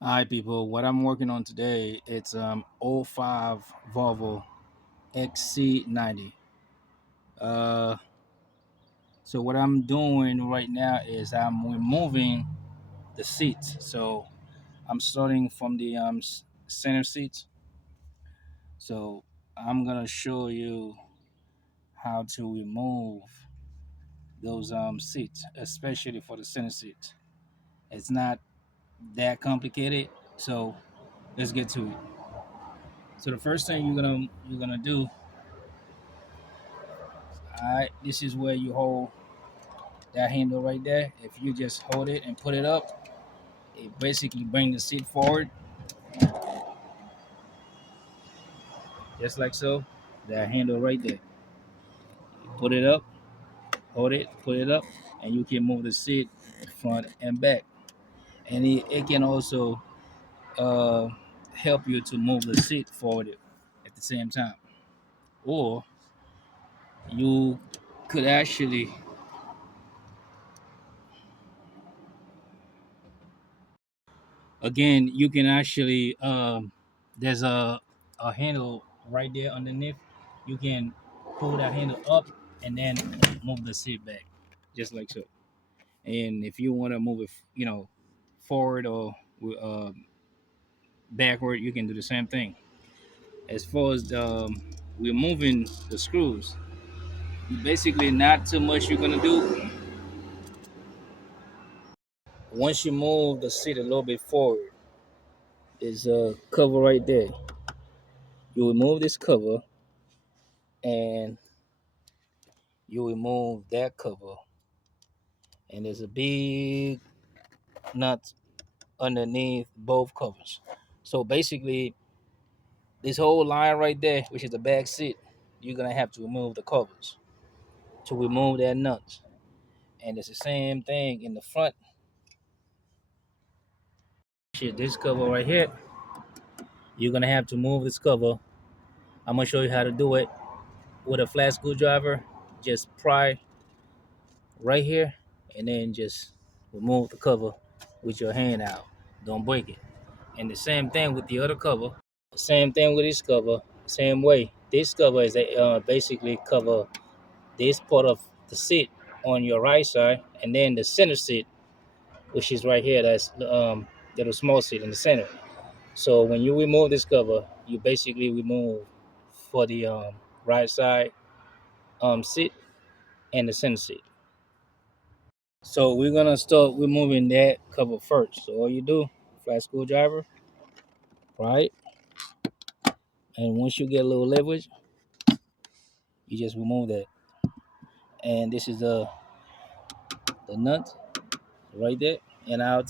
Hi people, what I'm working on today, it's '05 Volvo XC90. Uh so what I'm doing right now is I'm removing the seats. So I'm starting from the center seats. So I'm going to show you how to remove those seats, especially for the center seats. It's not that complicated. So let's get to it. So the first thing you're gonna do. All right, this is where you hold that handle right there. If you just hold it and put it up, it basically bring the seat forward, just like so. That handle right there. You put it up, hold it, put it up, and you can move the seat front and back. And it can also uh, help you to move the seat forward at the same time. Or you could actually, again, you can actually, there's a handle right there underneath. You can pull that handle up and then move the seat back, just like so. And if you want to move it, forward or uh, backward, you can do the same thing. As far as removing the screws, basically not too much you're gonna do. Once you move the seat a little bit forward, there's a cover right there. You remove this cover and you remove that cover, and there's a big nut underneath both covers. So basically, this whole line right there, which is the back seat, you're gonna have to remove the covers to remove that nut. And it's the same thing in the front. Shit, this cover right here, you're gonna have to move this cover. I'm gonna show you how to do it with a flat screwdriver. Just pry right here, and then just remove the cover with your hand out. Don't break it. And the same thing with the other cover. Same thing with this cover. Same way. This cover is basically cover this part of the seat on your right side, and then the center seat, which is right here. That's little small seat in the center. So when you remove this cover, you basically remove for the right side seat and the center seat. So we're gonna start removing that cover first. So all you do, flat screwdriver, right? And once you get a little leverage, you just remove that. And this is the nut right there. And I'll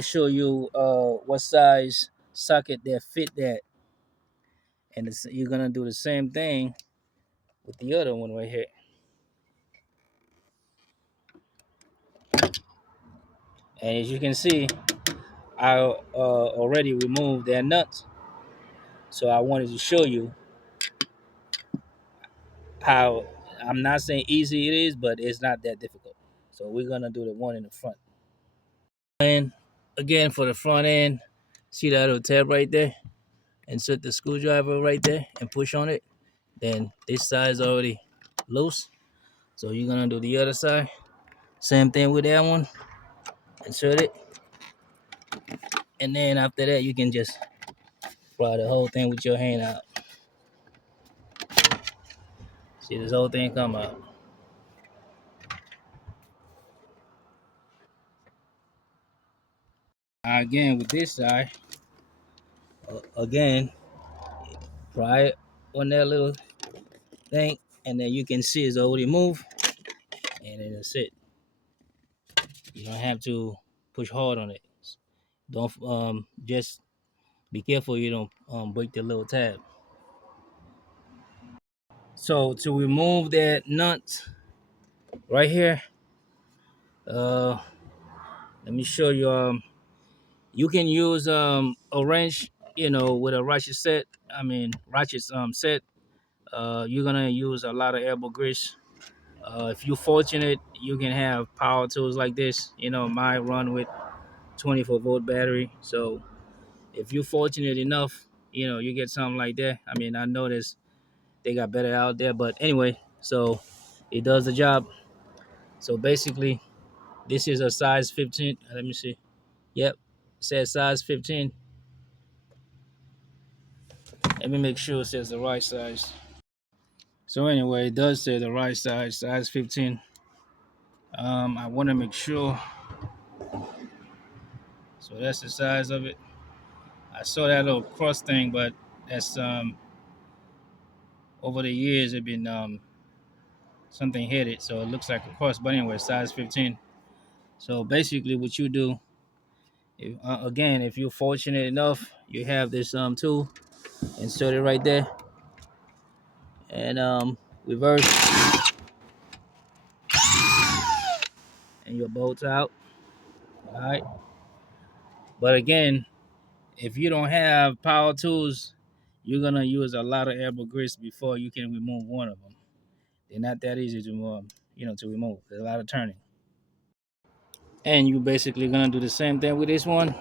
show you what size socket that fit that. And you're gonna do the same thing with the other one right here. And as you can see, I already removed that nut. So I wanted to show you how, I'm not saying easy it is, but it's not that difficult. So we're gonna do the one in the front. And again, for the front end, see that little tab right there? Insert the screwdriver right there and push on it. Then this side is already loose. So you're gonna do the other side. Same thing with that one. Insert it. And then after that, you can just pry the whole thing with your hand out. See this whole thing come out. Again, with this side, again, pry it on that little thing, and then you can see it's already moved, and then that's it. You don't have to push hard on it. Don't just be careful you don't break the little tab. So to remove that nut right here, uh, let me show you. You can use a wrench, with a ratchet set. Ratchet set. You're gonna use a lot of elbow grease. If you're fortunate, you can have power tools like this. Might run with 24-volt battery. So if you're fortunate enough, you get something like that. I mean, I noticed they got better out there, but anyway, so it does the job. So basically, this is a size 15. Let me see. Yep, it says size 15. Let me make sure it says the right size. So anyway, it does say the right size, size 15. I want to make sure. So that's the size of it. I saw that little cross thing, but that's over the years it been something hit it, so it looks like a cross. But anyway, size 15. So basically, what you do, again, if you're fortunate enough, you have this tool, insert it right there, and reverse, and your bolt's out. All right. But again, if you don't have power tools, you're gonna use a lot of elbow grease before you can remove one of them. They're not that easy to to remove. There's a lot of turning. And you basically gonna do the same thing with this one.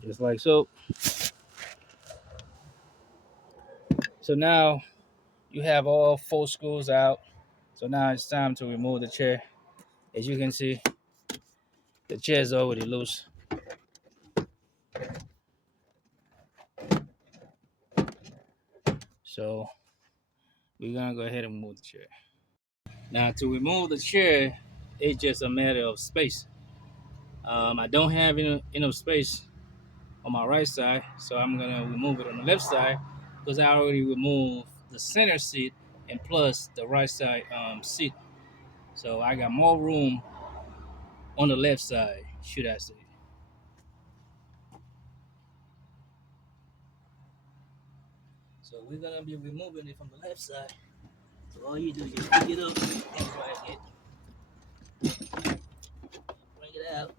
Just like so. So now you have all 4 screws out. So now it's time to remove the chair. As you can see, the chair is already loose. So we're gonna go ahead and remove the chair. Now to remove the chair, it's just a matter of space. I don't have enough space on my right side, so I'm gonna remove it on the left side because I already removed the center seat and plus the right side seat. So I got more room on the left side, should I say. So we're gonna be removing it from the left side. So all you do is just pick it up and drag it. Bring it out.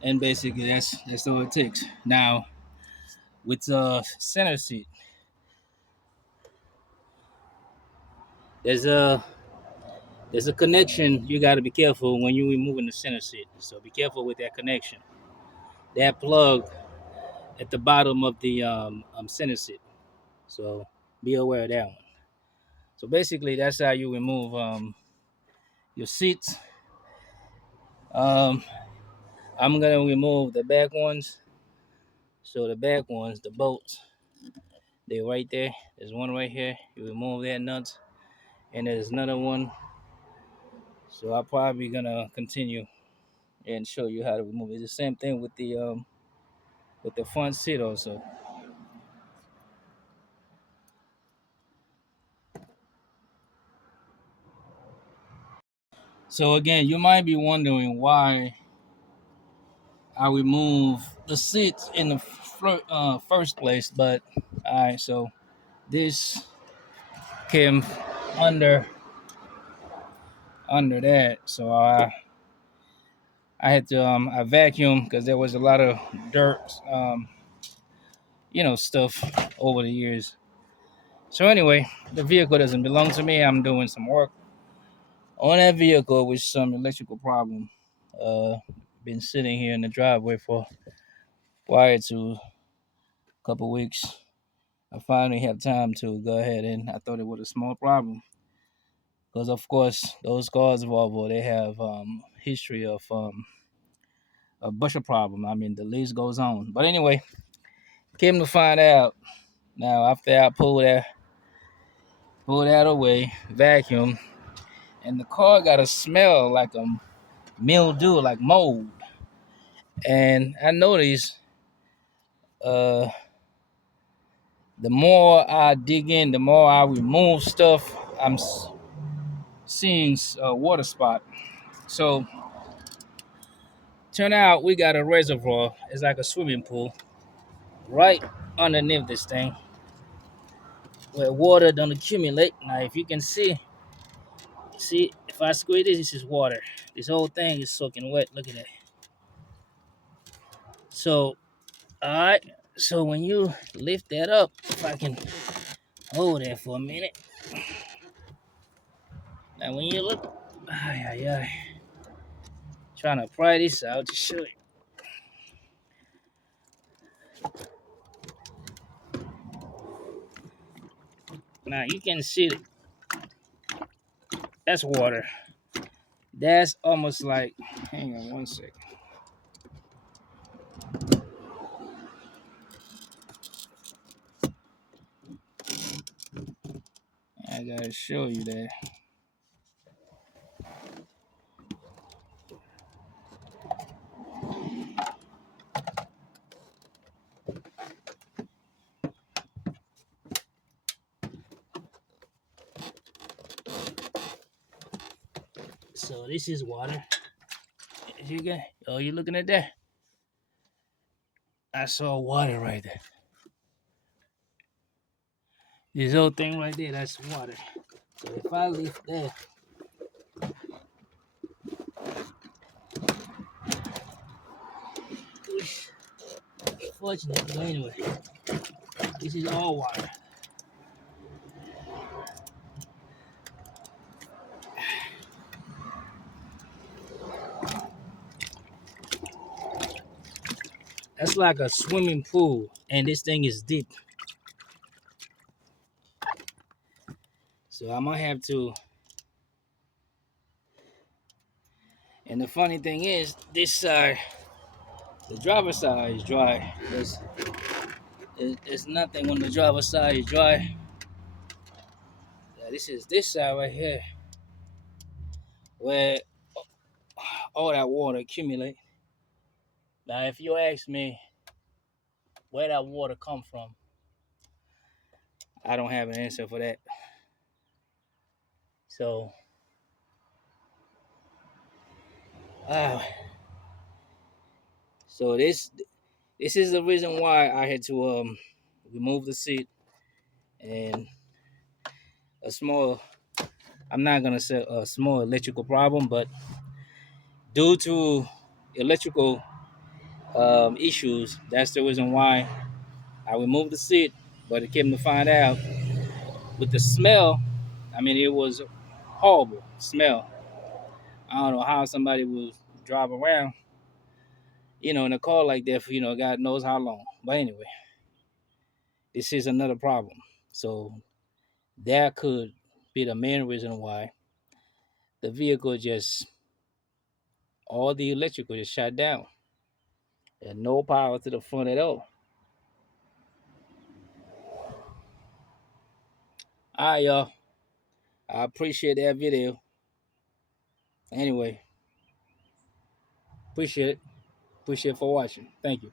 And basically that's all it takes. Now with the center seat, there's a connection you got to be careful when you're removing the center seat. So be careful with that connection. That plug at the bottom of the center seat. So be aware of that one. So basically, that's how you remove your seats. I'm gonna remove the back ones. So the back ones, the bolts, they're right there. There's one right here. You remove that nut, and there's another one. So I'm probably gonna continue and show you how to remove it. It's the same thing with the front seat also. So again, you might be wondering why I remove the seats in the first place, but all right. So this came under that, so I had to I vacuum because there was a lot of dirt, stuff over the years. So anyway, the vehicle doesn't belong to me. I'm doing some work on that vehicle with some electrical problem. Been sitting here in the driveway for prior to a couple weeks. I finally have time to go ahead, and I thought it was a small problem because, of course, those cars, Volvo, they have history of a bushel problem. I mean, the list goes on. But anyway, came to find out now after I pulled that away, vacuum, and the car got a smell like a mildew, like mold. And I noticed uh, the more I dig in, the more I remove stuff, I'm seeing a water spot. So turn out we got a reservoir. It's like a swimming pool right underneath this thing where water don't accumulate. Now, if you can see, See, if I squeeze this is water. This whole thing is soaking wet. Look at that. So, all right. So when you lift that up, if I can hold that for a minute. Now when you look, trying to pry this out to show you. Now you can see it. That's water. That's almost like, hang on one second. I gotta show you that. So this is water. You looking at that? I saw water right there. This whole thing right there, that's water. So if I lift that, fortunately, but anyway, this is all water. That's like a swimming pool, and this thing is deep. So I might have to. And the funny thing is, this side, the driver's side is dry. There's nothing on the driver's side is dry. Yeah, this is this side right here, where all that water accumulate. Now, if you ask me where that water come from, I don't have an answer for that. So, uh, so this is the reason why I had to remove the seat and a small. I'm not gonna say a small electrical problem, but due to electrical issues, that's the reason why I removed the seat. But it came to find out with the smell, I mean, it was horrible smell. I don't know how somebody would drive around, in a car like that for, God knows how long. But anyway, this is another problem. So that could be the main reason why the vehicle just, all the electrical just shut down and no power to the front at all. All right, y'all. I appreciate that video. Anyway, appreciate it. Appreciate it for watching. Thank you.